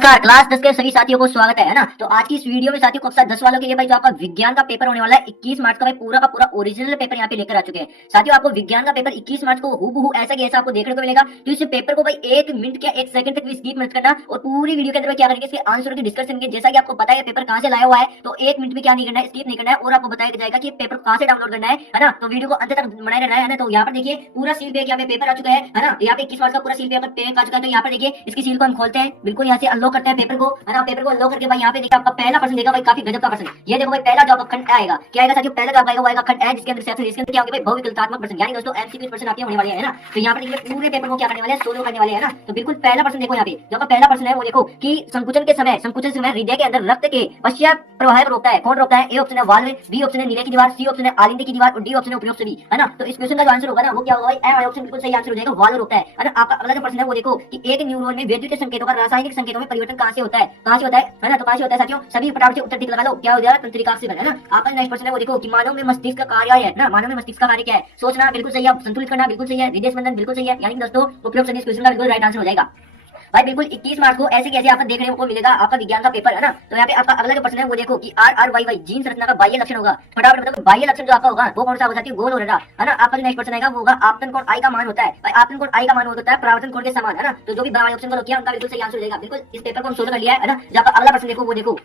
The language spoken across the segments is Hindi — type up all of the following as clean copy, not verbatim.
नमस्कार क्लास 10 के सभी साथियों को स्वागत है ना। तो आज की इस वीडियो में साथियों कक्षा 10 वालों के लिए भाई जो आपका विज्ञान का पेपर होने वाला है 21 मार्च का भाई पूरा का पूरा ओरिजिनल पेपर यहाँ पे लेकर आ चुके हैं। साथियों आपको विज्ञान का पेपर 21 मार्च को हूबहू ऐसा की ऐसा आपको देखने को मिलेगा। तो इस पेपर को भाई 1 मिनट या 1 सेकंड तक भी स्किप मत करना और पूरी वीडियो के अंदर क्या करेंगे इसके आंसर की डिस्कशन करेंगे। जैसा कि आपको पता है पेपर कहाँ से लाया हुआ है, तो 1 मिनट भी क्या नहीं करना है, स्किप नहीं करना है और आपको बताया जाएगा कि पेपर कहाँ से डाउनलोड करना है ना। तो वीडियो को अंत तक बनाए रहना है ना। तो यहाँ पर देखिए पूरा सील पे यहाँ पे पेपर आ चुका है ना। यहाँ पे 21 मार्च का पूरा सील पेपर आ चुका है। तो यहाँ पर देखिए इसकी सील को हम खोलते हैं, बिल्कुल यहाँ से अनलॉक करते हैं पेपर को है ना। पेपर को अनलॉक करके भाई यहाँ पे देखिए आपका पहला प्रश्न देखा भाई काफी गजब का प्रश्न। ये देखो भाई पहला जो आपका खंड आएगा क्या आएगा साथियों, पहला जो आपका आएगा खंड है जिसके अंदर सेक्शन इसके अंदर क्या होगा भाई भौतिकतात्मक प्रश्न, यानी दोस्तों एमसीक्यू प्रश्न आपके होने वाले हैं ना। तो यहाँ पर देखिए पूरे पेपर को क्या करने वाले हैं, सोल्व करने वाले हैं ना। तो बिल्कुल पहला प्रश्न देखो यहाँ पे जो आपका पहला प्रश्न है वो देखो कि संकुचन के समय हृदय के अंदर रक्त के पश्चात प्रवाह को रोकता है, कौन रोकता है। ए ऑप्शन है वाल्व, बी ऑप्शन है नीले की दीवार, सी ऑप्शन है आलिंदी की दीवार और डी ऑप्शन है उपयुक्त सभी है ना। तो इस क्वेश्चन का जो आंसर होगा ना वो क्या होगा भाई, ए वाला ऑप्शन बिल्कुल सही आंसर हो जाएगा, वाल्व रोकता है ना। आपका अगला जो प्रश्न है वो देखो कि एक न्यूरॉन में विद्युत संकेतों का रासायनिक संकेतों में परिवर्तन कहां से होता है, कहां से होता है ना। तो कहां से होता है साथियों, सभी फटाफट से उत्तर टिक लगा लो, क्या हो जाएगा तंत्रिका से बना है ना। आपका नेक्स्ट प्रश्न है वो देखो कि मानव में मस्तिष्क का कार्य है ना, मानव में मस्तिष्क का कार्य क्या है, सोचना बिल्कुल सही है, संतुलित करना बिल्कुल सही है, हृदय स्पंदन बिल्कुल सही है, यानी दोस्तों उपयुक्त सभी इस क्वेश्चन का बिल्कुल राइट आंसर हो जाएगा भाई। बिल्कुल 21 मार्च को ऐसे कैसे आपको देखने को मिलेगा आपका विज्ञान का पेपर है ना। तो यहाँ पे आपका अगला जो प्रश्न है वो देखो कि RRYY जीन संरचना का बाह्य लक्षण होगा, फटाफट बताओ बाह्य लक्षण जो आपका होगा वो कौन सा होगा साथियों, गोल हो रहा है ना। आपका जो नेक्स्ट प्रश्न आएगा वो होगा आपतन कोण I का मान होता है भाई, आपतन कोण I का मान होता है परावर्तन कोण के समान है ना। तो जो भी बड़ा ऑप्शन को किया उनका बिल्कुल सही आंसर हो जाएगा। बिल्कुल इस पेपर को हम सोल्व कर लिया है ना। जब आपका अगला प्रश्न देखो वो देखो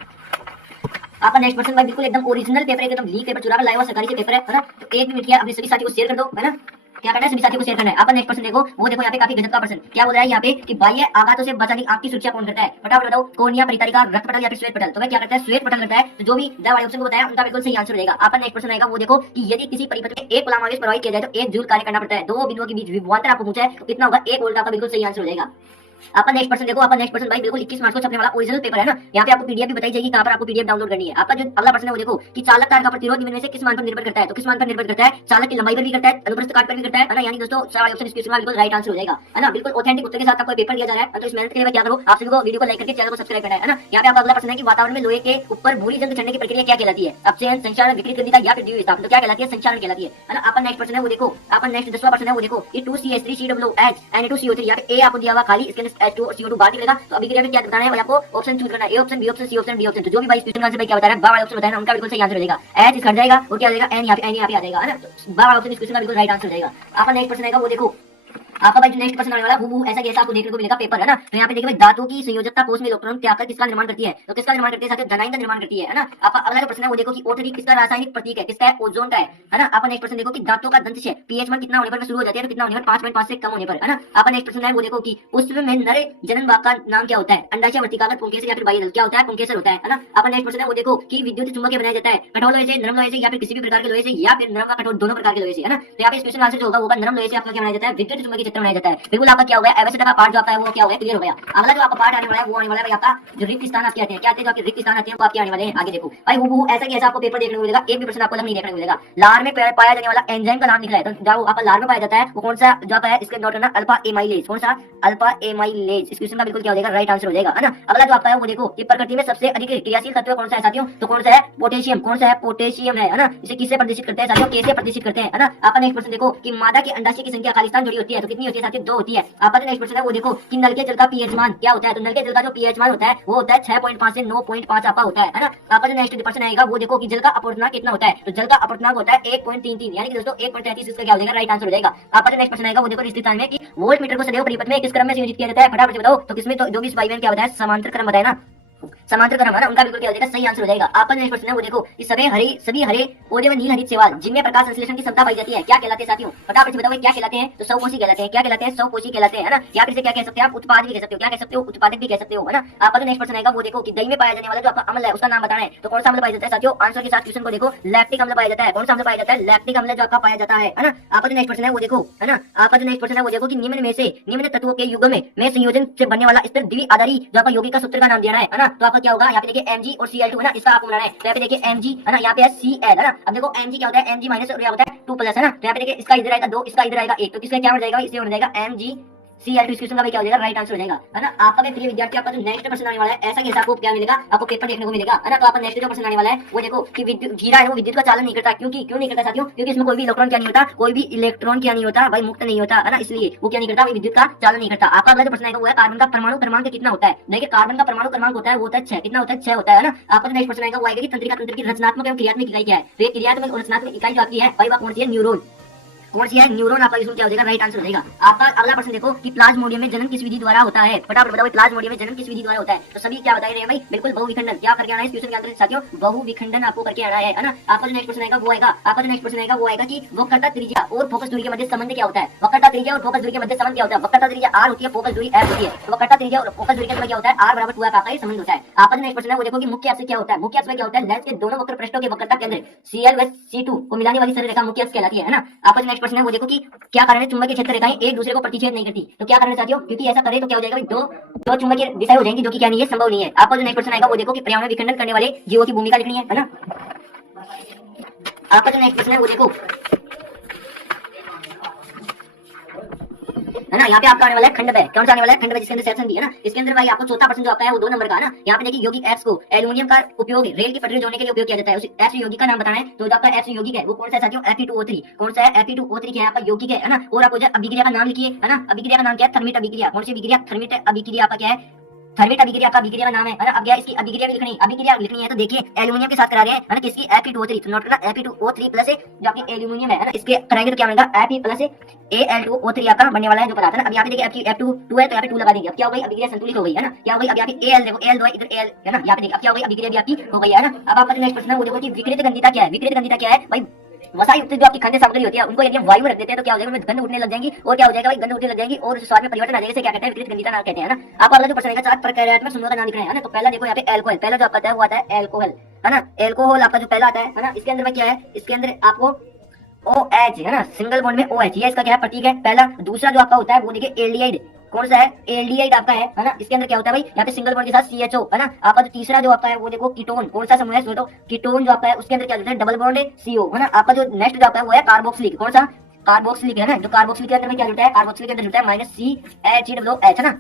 आपका नेक्स्ट क्वेश्चन भाई बिल्कुल एकदम ओरिजिनल पेपर है, एकदम लीक पेपर चुरा कर लाया हुआ सरकारी से पेपर है ना। तो 1 मिनट किया अपने सभी साथियों को शेयर कर दो है ना, क्या करना है सभी साथियों को शेयर करना है। आपका नेक्स्ट प्रश्न देखो वो देखो यहाँ पे काफी गजब का प्रश्न क्या बोल रहा है यहाँ पे कि बाह्य आघातों से बचाने आपकी सुरक्षा कौन करता है, फटाफट बताओ, कोर्निया, परितारिका, रक्त पटल या फिर श्वेत पटल। तो मैं क्या करता है, श्वेत पटल करता है। तो जो भी द वाले ऑप्शन को बताया उनका बिल्कुल सही आंसर हो जाएगा। आपका नेक्स्ट प्रश्न आएगा वो देखो कि यदि किसी परिपथ में 1 कूलम्ब आवेश प्रवाहित किया जाए तो 1 जूल कार्य करना पड़ता है, दो बिंदुओं के बीच विभवांतर आपको पूछा है तो कितना होगा, 1 वोल्ट। आपका बिल्कुल सही आंसर हो जाएगा। आपका नेक्स्ट पर्सन देखो, आपका नेक्स्ट पर्सन भाई बिल्कुल 21 मार्च को छपने वाला ओरिजिनल पेपर है ना। यहाँ पे आपको पीडीएफ भी बताई जाएगी कहां पर आपको पीडीएफ डाउनलोड करनी है। आपका जो अगला प्रश्न है वो देखो कि चालक तार का प्रतिरोध निम्न में से किस मान पर निर्भर करता है। तो किस मान पर निर्भर करता है, चालक की लंबाई पर भी करता है, अनुप्रस्थ काट पर भी करता है ना। यानी दोस्तों सारा ऑप्शन इसके बिल्कुल राइट आंसर हो जाएगा है ना। बिल्कुल ऑथेंटिक उत्तर के साथ आपको पेपर दिया जा रहा है। तो इस मेहनत के लिए क्या करो, आप सभी को वीडियो को लाइक करके चैनल को सब्सक्राइब करना है ना। यहाँ पे आपका अगला प्रश्न है कि वातावरण में लोहे के ऊपर भूरी जंग चढ़ने की प्रक्रिया क्या कहलाती है, अपचयन, संचालन, विकृत गतिता या फिर द्वितीय विस्थापन। तो क्या कहलाती है, संचालन कहलाती है ना। आपका नेक्स्ट प्रश्न है वो देखो, आपका नेक्स्ट 10वां प्रश्न है वो देखो कि 2CH3COOH Na2CO3 या फिर ए आपको दिया हुआ खाली, इसके अंदर H2 और CO2 बाहर निकलेगा। तो अभी क्या बताना है भाई, आपको ऑप्शन चूज करना है, A option, B option, C option, D option. तो जो भी भाई इस क्वेश्चन का आंसर भाई क्या बता रहा है, बा वाला ऑप्शन बताना उनका बिल्कुल सही आंसर हो जाएगा। एच इस हट जाएगा और क्या हो जाएगा, एन यहाँ पे आ जाएगा है ना। तो बा वाला ऑप्शन इस क्वेश्चन का बिल्कुल राइट आंसर हो जाएगा। आपका नेक्स्ट प्रश्न आएगा वो देखो, आपका भाई जो नेक्स्ट प्रश्न आने वाला हूबहू ऐसा कैसा आपको देखने को मिलेगा पेपर है ना। तो यहाँ पे देखिए भाई धातु की संयोजकता कोष में इलेक्ट्रॉन त्याग कर किसका निर्माण करती है। तो किसका निर्माण करती है साथियों, धनायन का निर्माण करती है ना। आपका अगला जो प्रश्न है वो देखो कि O3 किसका रासायनिक प्रतीक है, किसका है, ओजोन का है ना। आपका नेक्स्ट प्रश्न देखो कि धातु का दंत है पीएच मान कितना होने पर शुरू हो जाती है, तो कितना होने पर 5.5 से कम होने पर है ना। आपका नेक्स्ट प्रश्न है वो देखो कि पुष्प में नर जनन भाग का नाम क्या होता है, अंडाशय, वर्तिकाग्र, पुंकेसर या फिर बाह्य क्या होता है, पुंकेसर होता है ना। आपका नेक्स्ट प्रश्न है वो देखो कि विद्युत चुंबकीय बनाया जाता है कठोर लोहे से, नरम लोहे से या फिर किसी भी प्रकार के लोहे से या फिर नरम का कठोर दोनों प्रकार के लोहे से है ना। तो यहाँ पे इस क्वेश्चन आंसर जो होगा नरम लोहे से आपका क्या बनाया जाता है, विद्युत चुंबकीय क्षेत्र बनाया जाता है। बिल्कुल आपका क्या हो गया, एवरेज का पार्ट जो आपका है वो क्या हो गया, क्लियर हो गया। अगला जो आपका पार्ट आने वाला है वो आने वाला है आपका जो रिक्त स्थान आपके आते हैं, क्या आते हैं, जो आपके रिक्त स्थान आते हैं वो आपके आने वाले हैं। आगे देखो भाई हूबहू ऐसा कैसा आपको पेपर देखने को मिलेगा, एक भी प्रश्न आपको अलग नहीं देखने को मिलेगा। लार में पाया जाने वाला एंजाइम का नाम लिखा है, तो जो आपका लार में पाया जाता है वो कौन सा जो आपका है, इसके नोट करना अल्फा एमाइलेज, कौन सा, अल्फा एमाइलेज। इस क्वेश्चन का बिल्कुल क्या हो जाएगा, राइट आंसर हो जाएगा है ना। अगला जो आपका है वो देखो कि प्रकृति में सबसे अधिक क्रियाशील तत्व कौन सा है साथियों, तो कौन सा है, पोटेशियम, कौन सा है, पोटेशियम है ना। इसे किससे प्रदर्शित करते हैं साथियों, कैसे प्रदर्शित करते हैं है ना। आपका नेक्स्ट प्रश्न देखो कि मादा के अंडाशय की संख्या खालिस्तान जुड़ी होती है तो कितनी होती है साथियों, 2 होती है। आपका नेक्स्ट प्रश्न है वो देखो कि नल के जल का पीएच मान क्या होता है, तो नल के जल का जो पीएच मान होता है वो होता है 6.5 से 9.5 आपका होता है ना। आपका जो नेक्स्ट प्रश्न आएगा वो देखो कि जल का अपवर्तनांक कितना होता है, तो जल का अपवर्तनांक होता है 1.33, यानी कि दोस्तों 1.33 इसका क्या हो जाएगा, राइट आंसर हो जाएगा। आपका जो नेक्स्ट प्रश्न आएगा वो देखो रिक्त स्थान में कि वोल्ट मीटर को सदैव परिपथ में किस क्रम में संयोजित किया जाता है, फटाफट से बताओ। तो किसमें, तो जो भी इस भाई बहन क्या बताया, समांतर क्रम बताया ना, समांतर क्रम है ना, उनका बिल्कुल क्या हो जाएगा, सही आंसर हो जाएगा। आपका नेक्स्ट प्रश्न है वो देखो कि सभी हरे पौधे में नील हरित सेवाल जिनमें प्रकाश संश्लेषण की क्षमता पाई जाती है क्या कहलाते हैं साथियों, फटाफट से बताओ क्या कहलाते हैं, तो सौकोशी कहलाते हैं। क्या कहलाते हैं, सौकोशी कहलाते हैं ना। या फिर से क्या कह सकते हैं आप, उत्पाद भी कह सकते हो, क्या कह सकते हो, उत्पादक भी कह सकते हो है ना। आपका जो नेक्स्ट प्रश्न आएगा वो देखो कि दही में पाया जाने वाला जो आपका अम्ल है उसका नाम बताना है, तो कौन सा अम्ल पाया जाता है साथियों, आंसर के साथ क्वेश्चन को देखो, लैक्टिक अम्ल पाया जाता है। कौन सा अम्ल पाया जाता है, लैक्टिक अम्ल जो आपका पाया जाता है ना। आपका जो नेक्स्ट प्रश्न है वो देखो है ना, आपका जो नेक्स्ट प्रश्न है वो देखो कि निम्न में से निम्न तत्वों के युग्म में संयोजन से बनने वाला स्तर द्विआधारी जो आपका यौगिक का सूत्र का नाम देना है ना। तो आपका क्या होगा, यहाँ पे देखिए Mg और Cl2 है ना, इसका आपको बनाना है। तो यहाँ पे देखिए Mg है ना, यहाँ पे है Cl है ना। अब देखो Mg क्या होता है, Mg माइनस और क्या होता है 2 प्लस है ना। तो यहाँ पे देखिए इसका इधर आएगा 2, इसका इधर आएगा 1, तो किसका क्या बन जाएगा, इससे बन जाएगा Mg Cl2 इस क्वेश्चन का भाई क्या हो जाएगा, राइट आंसर हो जाएगा, है ना। आपका भी प्रिय विद्यार्थी, आपका जो नेक्स्ट प्रश्न आने वाला है ऐसा कैसा आपको क्या मिलेगा, आपको पेपर देखने को मिलेगा, है ना। तो आपका नेक्स्ट जो प्रश्न आने वाला है वो देखो कि जीरा है वो विद्युत का चालन नहीं करता, क्यों नहीं करता साथियों, क्योंकि इसमें कोई भी इलेक्ट्रॉन क्या नहीं होता, कोई भी इलेक्ट्रॉन क्या नहीं होता भाई, मुक्त नहीं होता, है ना, इसलिए वो क्या नहीं करता भाई, विद्युत का चालन नहीं करता। आपका अगला जो प्रश्न आएगा वो है कार्बन का परमाणु क्रमांक कितना होता है। देखिए कार्बन का परमाणु क्रमांक होता है वो होता है 6, कितना होता है 6 होता है ना। आपका जो नेक्स्ट प्रश्न आएगा वो आएगा कि तंत्रिका तंत्र की रचनात्मक एवं क्रियात्मक इकाई क्या है। तो ये क्रियात्मक और रचनात्मक इकाई जो आपकी है भाई वह कौन सी है, न्यूरॉन, कौन सी है, न्यूरॉन। आपका इसमें क्या हो जाएगा, राइट आंसर हो जाएगा। आपका अगला प्रश्न देखो कि प्लाज्मोडियम में जन्म किस विधि द्वारा होता है, फटाफट बताओ प्लाज्मोडियम में जन्म किस विधि द्वारा होता है। तो सभी क्या बता रहे हैं भाई, बिल्कुल बहुविखंडन। क्या करके आना है इस क्वेश्चन के अंदर साथियों, बहुविखंडन आपको करके आना है ना। आपका जो नेक्स्ट प्रश्न आएगा वो आएगा, आपका जो नेक्स्ट प्रश्न आएगा वो आएगा कि वक्रता त्रिज्या और फोकस दूरी के मध्य संबंध क्या होता है। वक्रता त्रिज्या और फोकस दूरी के मध्य संबंध क्या होता है, वक्रता त्रिज्या r होती है, फोकस दूरी f होती है। तो वक्रता त्रिज्या और फोकस दूरी के मध्य क्या होता है, r बराबर 2f आपका ये संबंध होता है। आपका जो नेक्स्ट प्रश्न है वो देखो कि मुख्य अक्ष क्या होता है। मुख्य अक्ष क्या होता है, लेंस के दोनों वक्र पृष्ठों के वक्रता केंद्र Cl व C2 को मिलाने वाली सरल रेखा मुख्य अक्ष कहलाती है ना। आपका जो नेक्स्ट प्रश्न है वो देखो कि क्या कारण है चुंबकीय क्षेत्र रेखाएं एक दूसरे को प्रतिच्छेद नहीं करती। तो क्या कारण है साथियों, क्योंकि ऐसा करे तो क्या हो जाएगा भाई, दो चुंबकीय दिशाएं हो जाएंगी जो कि क्या नहीं है, संभव नहीं है। आपका जो नेक्स्ट प्रश्न आएगा वो देखो कि पर्यावरण विखंडन करने वाले जीवों की भूमिका लिखनी है ना। आपका जो नेक्स्ट प्रश्न है वो देखो, है ना। यहाँ पे आपका आने वाला है खंड में, कौन सा आने वाला है, खंड में, जिसके अंदर सेक्शन भी है ना। इसके अंदर भाई आपको चौथा प्रश्न जो आपका है वो 2 नंबर का है ना। यहाँ पे देखिए यौगिक X को एल्युमिनियम का उपयोग रेल की पटरी जोड़ने के लिए उपयोग किया जाता है। उस X यौगिक का नाम बताना है। तो जो आपका X यौगिक है वो कौन सा है साथियों, Fe2O3। कौन सा है, Fe2O3 क्या है आपका यौगिक है ना। और आपको अभिक्रिया का नाम लिखिए, है ना। अभिक्रिया का नाम क्या है, थर्मिट अभिक्रिया। कौन सी अभिक्रिया, थर्मिट अभिक्रिया आपका क्या है, थर्मिट अभिक्रिया का अभिक्रिया का नाम है ना। अब क्या इसकी अभिक्रिया भी लिखनी है। तो देखिए एल्युमिनियम के साथ करा रहे हैं, है ना, किसकी, Fe2O3। तो नोट करना Fe2O3 प्लस जो आपकी एल्युमिनियम है ना, इसके कराएंगे तो क्या बनेगा, Fe प्लस Al2O3 आपका बनने वाला है जो पदार्थ है ना। अब यहाँ पे देखिए आपकी F2 है तो यहाँ पे 2 लगा देंगे। अब क्या हो गई, अभिक्रिया संतुलित हो गई है ना। क्या हो गई, अब यहाँ पे Al देखो, Al दो इधर Al है ना, यहाँ पे देखिए अब क्या हो गई, अभिक्रिया भी आपकी हो गई है ना। अब आपका नेक्स्ट प्रश्न है वो देखो कि विकृत गंधिता क्या है। विकृत गंधिता क्या है भाई, वसा युक्त जो आपकी खनिज सामग्री होती है उनको यदि हम वायु में रख देते हैं तो क्या हो जाएगा, उनमें गंध उठने लग जाएंगी। और क्या हो जाएगा भाई, गंध उठने लग जाएगी और स्वाद में परिवर्तन आ जाएगा। इसे क्या कहते हैं, विकृत गंधिता नाम कहते हैं ना। आपको अगला जो प्रश्न है 4 प्रक्रियात्मक समूहों का नाम लिखना है ना। तो पहला देखो यहाँ पे एल्कोहल, पहला जो आपका आता है वो आता है एल्कोहल, है ना। एल्कोहल आपका जो पहला आता है ना, इसके अंदर में क्या है, इसके अंदर आपको OH है ना, सिंगल बॉन्ड में OH, ये इसका क्या है, प्रतीक है पहला। दूसरा जो आपका होता है वो देखिए एल्डिहाइड, कौन सा है, एल्डिहाइड आपका है ना। इसके अंदर क्या होता है भाई, यहाँ पे सिंगल बॉन्ड के साथ CHO है ना। आपका जो तीसरा जो आपका है वो देखो कीटोन, कौन सा समूह है, तो कीटोन जो आपका है उसके अंदर क्या होता है, डबल बॉन्ड CO है ना। आपका जो नेक्स्ट जो आपका है वो है कार्बोक्सिलिक, कौन सा, कार्बोक्सिलिक है ना। जो कार्बोक्सिलिक के अंदर में क्या जुड़ता है, कार्बोक्सिलिक के अंदर जुड़ता है -CH है ना।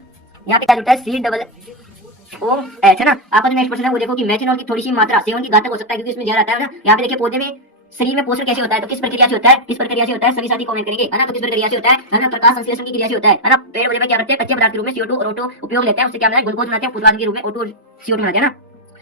यहाँ पे क्या जुड़ता है COOH है ना। आपका जो नेक्स्ट क्वेश्चन है वो देखो कि मेथनॉल की थोड़ी सी मात्रा सेवन की घातक हो सकता है क्योंकि इसमें जहर आता है ना। यहाँ पे देखिए पौधे में शरीर में पोषण कैसे होता है, तो किस प्रक्रिया से होता है, किस प्रक्रिया से होता है, सभी साथी कमेंट करेंगे, है ना। तो किस प्रक्रिया से होता है ना, प्रकाश संश्लेषण की क्रिया से होता है ना। पेड़ पौधे में क्या करते हैं, कच्चे पदार्थ के रूप में CO2 और O2 उपयोग लेते हैं, उससे क्या बनाते हैं, ग्लूकोज बनाते हैं, उत्पादन के रूप में O2 CO2 बनाते हैं ना।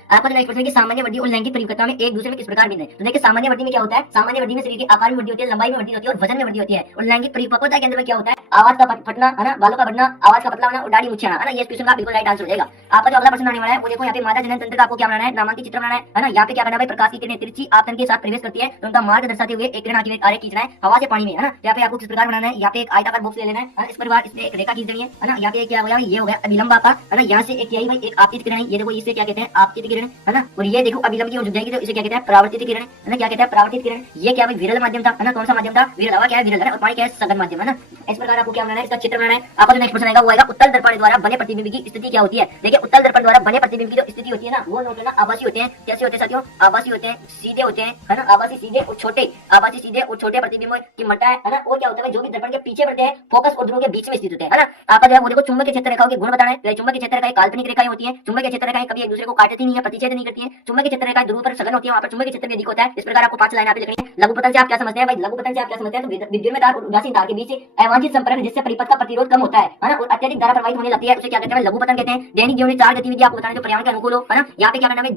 आपका जो नेक्स्ट प्रश्न है कि सामान्य वृद्धि और लैंगिक परिपक्वता में एक दूसरे में किस प्रकार भिन्न है। तो देखिए सामान्य वृद्धि में क्या होता है, सामान्य वृद्धि में शरीर के आकार में वृद्धि होती है, लंबाई में वृद्धि होती है और वजन में वृद्धि होती है। और लैंगिक परिपक्वता के अंदर में क्या होता है, आवाज का फटना है ना, बालों का बढ़ना, आवाज का पतला होना और दाढ़ी मुछना है ना। ये क्वेश्चन का बिल्कुल राइट आंसर हो जाएगा। आपका जो अगला प्रश्न आने वाला है वो देखो यहाँ पे मादा जनन तंत्र का आपको क्या बनाना है, नामांकित चित्र बनाना है ना। यहाँ पे क्या करना है, प्रकाश की किरणें तिरछी आपतन के साथ प्रवेश करती है तो उनका मार्ग दर्शाते हुए एक किरण आगे आरेख खींचना है हवा से पानी में, है ना। यहाँ पे आपको किस प्रकार बनाना है, यहाँ पे एक आयताकार बॉक्स ले लेना है, इस प्रकार इसमें एक रेखा खींच देनी है ना। यहाँ पे क्या हो गया, ये हो गया अभिलंब आपका, है ना। यहाँ से एक क्या भाई, एक आपतित किरण है, ये देखो इसे क्या कहते हैं, आपतित किरण, है ना। और ये देखो अभिलंब की ओर झुक जाएगी तो इसे क्या कहते हैं, परावर्तित किरण, है ना। क्या कहते हैं, परावर्तित किरण। ये क्या भाई, विरल माध्यम था, है ना। कौन सा माध्यम था, विरल। हवा क्या है, विरल, है ना। और पानी क्या है, सघन माध्यम, है ना। इस प्रकार आपको क्या बनाना है, इसका चित्र बनाना है। आपका जो नेक्स्ट प्रश्न आएगा वो आएगा उत्तल दर्पण द्वारा बने प्रतिबिंब की स्थिति क्या होती है। देखिए उत्तल दर्पण द्वारा बने प्रतिबिंब की जो स्थिति होती है ना, वो नोट करना, आभासी होते हैं। कैसे होते हैं साथियों, आभासी होते हैं, सीधे होते हैं, है ना। आभासी सीधे और छोटे, आभासी सीधे और छोटे प्रतिबिंब की मट्टा है ना। और क्या होता है जो भी दर्पण के पीछे बढ़ते हैं, फोकस और ध्रुव के बीच में स्थित होते हैं, है ना। आपका जो है वो देखो चुंबकीय क्षेत्र रेखाओं के गुण बताना है। चुंबकीय क्षेत्र रेखाएं काल्पनिक रेखाएं होती हैं। चुंबकीय क्षेत्र रेखाएं कभी एक दूसरे को काटती नहीं है, प्रतिच्छेद नहीं करती हैं। चुंबकीय क्षेत्र रेखाएं ध्रुव पर सघन होती है, वहां पर चुंबकीय क्षेत्र भी अधिक होता है। इस प्रकार आपको 5 लाइन यहाँ पे लिखनी है। लघुपतन से आप क्या समझते हैं भाई, लघुपतन से आप क्या समझते हैं, तो विद्युत में तार और उदासीन तार के बीच अवांछित संपर्क जिससे परिपथ का प्रतिरोध कम होता है ना, और अत्यधिक धारा प्रवाहित होने लगती है, उसे क्या कहते हैं, लघुपतन कहते हैं। दैनिक जीवन में 4 गतिविधि आपको बताना जो पर्यावरण के अनुकूल हो, है ना। यहाँ पे क्या करना है,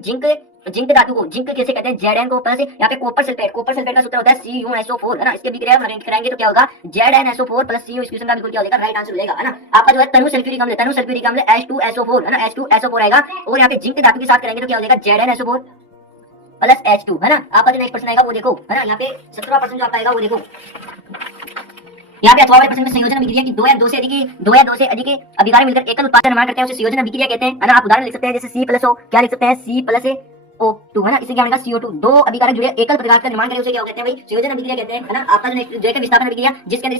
जिंक धातु को जिंक कैसे कहते हैं, Zn को प्लस यहाँ पे कॉपर सल्फेट का सूत्र होता है CuSO4, है ना। इसके भी क्रिया कराएंगे तो क्या होगा, ZnSO4 प्लस Cu। इस क्वेश्चन का बिल्कुल क्या हो जाएगा, राइट आंसर हो जाएगा, है ना। आपका जो है तनु सल्फ्यूरिक अम्ल H2SO4, है ना, H2SO4 आएगा। और यहाँ पे जिंक धातु के साथ करेंगे तो क्या हो जाएगा, ZnSO4 प्लस H2, है ना। आपका जो नेक्स्ट प्रश्न आएगा वो देखो, है ना। यहाँ पे 17% जो आपका आएगा वो देखो, यहाँ पे अथवा वाले प्रश्न में संयोजन अभिक्रिया की 2 या 2 से अधिक अभिकार मिलकर एकल उत्पाद का निर्माण करते हैं, उसे संयोजन अभिक्रिया कहते हैं, है ना। आप उदाहरण लिख सकते हैं जैसे C+O, क्या लिख सकते हैं, C+O2, है ना। इसे क्या बनेगा, CO2। 2 अभिकारक जुड़े एकल पदार्थ का निर्माण करें उसे क्या कहते हैं भाई, संयोजन अभिक्रिया कहते हैं, है ना। आपका जो है विस्थापन अभिक्रिया, जिसके अंदर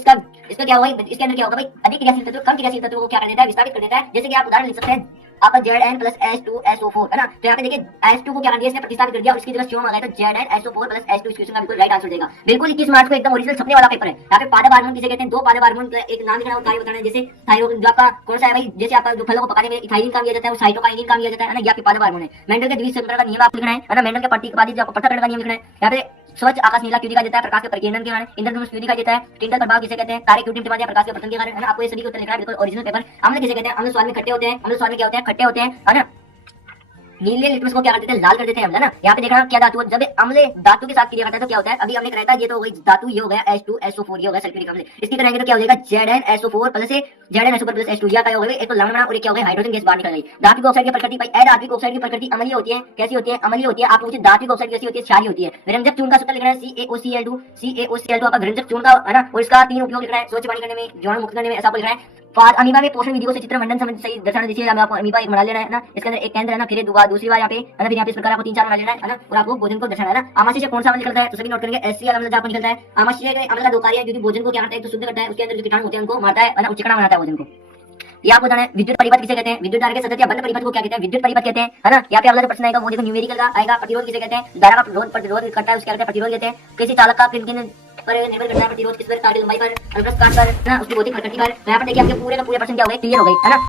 इसका क्या होगा, इसके अंदर क्या होगा भाई, अधिक क्रियाशील तत्व कम क्रियाशील तत्व को क्या कर देता है, विस्थापित कर देता है। जैसे कि आप उदाहरण लिख सकते हैं आपका Zn प्लस H2SO4 है ना। तो यहाँ पे देखिए H2 को क्या कर दिया इसने प्रतिस्थापित कर दिया और इसकी जगह क्यों आ गया, तो Zn SO4 प्लस H2 इस क्वेश्चन का बिल्कुल राइट आंसर देगा। बिल्कुल 21 मार्च को एकदम ओरिजिनल छपने वाला पेपर है। यहाँ पे पादप हार्मोन किसे कहते हैं, दो पादप हार्मोन का एक नाम लिखना है और कार्य बताना है। जैसे थायराइड जो आपका कौन सा है भाई, जैसे आपका जो फलों को पकाने में इथाइलिन काम किया जाता है और साइटोकाइनिन काम किया जाता है ना, ये आपके पादप हार्मोन है। मेंडल के द्विसंकरण का नियम आपको लिखना है ना, मेंडल के प्रतिपादित जो आपको प्रथाकरण का नियम लिखना है। यहाँ पे स्वच्छ आकाश नीला क्यों दिखाई देता है, प्रकाश के परिकीर्णन के कारण। इंद्रधनुष क्यों दिखाई देता है, टिंडल प्रभाव किसे कहते हैं, तारे क्यों टिमटिमाते हैं, प्रकाश के पतन के कारण, है ना। आपको ये सभी उत्तर लिखना है बिल्कुल ओरिजिनल पेपर। अम्ल किसे कहते हैं, अम्ल स्वाद में खट्टे होते हैं, अम्ल स्वाद में क्या होते हैं, खट्टे होते हैं, है ना। नीले लिटमस को क्या करते थे, लाल कर देते हैं, है ना। यहाँ पे देखना क्या धातु है, जब अम्ल धातु के साथ क्रिया करता है तो क्या होता है, अभी हमने कराया था ये तो हो गई धातु, ये हो गया H2SO4, ये हो गया सल्फ्यूरिक अम्ल। इसकी करेंगे तो क्या हो जाएगा ZnSO4 plus ZnSO4 plus H2, या क्या हो गया, एक तो लवण बना और एक क्या हो गया हाइड्रोजन गैस बाहर निकल गई। धात्विक ऑक्साइड की प्रकृति भाई, धात्विक ऑक्साइड की प्रकृति अम्लीय होती है, कैसी होती है, अम्लीय होती है। आप पूछे धात्विक ऑक्साइड कैसी होती है, क्षारीय होती है। विरंजक चूर्ण का सूत्र लिखना है CaOCl2 आपका विरंजक चूर्ण का, है ना। और इसका 3 उपयोग लिखना है, स्वच्छ पानी करने में, जीवाणु मुक्त करने में, ऐसा लिखना है। अमीबा में पोषण विधि से चित्र मंडन संबंधी सही दर्शाना दीजिए। आपको अमीबा एक बना लेना है ना, इसके अंदर एक केंद्र है ना, फिर दूसरी बार यहाँ पे है ना, फिर यहाँ पे इस प्रकार आपको 3-4 बना लेना है ना, और आपको भोजन को दर्शाना है ना। आमाशय से कौन सा अम्ल निकलता है, तो सभी नोट करेंगे HCl अम्ल आपको निकलता है। आमाशय के अम्ल का दो कार्य है, क्योंकि भोजन को क्या करता है, तो शुद्ध करता है, उसके अंदर जो कीटाणु होते हैं उनको मारता है ना, चिकना बनाता है भोजन को। ये आपको बताना है। विद्युत परिपथ किसे कहते हैं, विद्युत धारा के सतत या बंद परिपथ को क्या कहते हैं, विद्युत परिपथ कहते हैं, है ना। यहाँ पे अगला जो प्रश्न आएगा वो देखो न्यूमेरिकल का आएगा। प्रतिरोध किसे कहते हैं, धारा का प्रतिरोध करता है, उसके कहते हैं प्रतिरोध कहते हैं। किसी चालक का किन पर निर्भर करता है प्रतिरोध, किस पर, तार की लंबाई पर, अनुप्रस्थ काट पर, है ना, उसकी भौतिक प्रकृति पर। यहाँ पर देखिए आपके पूरे का पूरे प्रश्न क्या हो गए, क्लियर हो गए, है ना।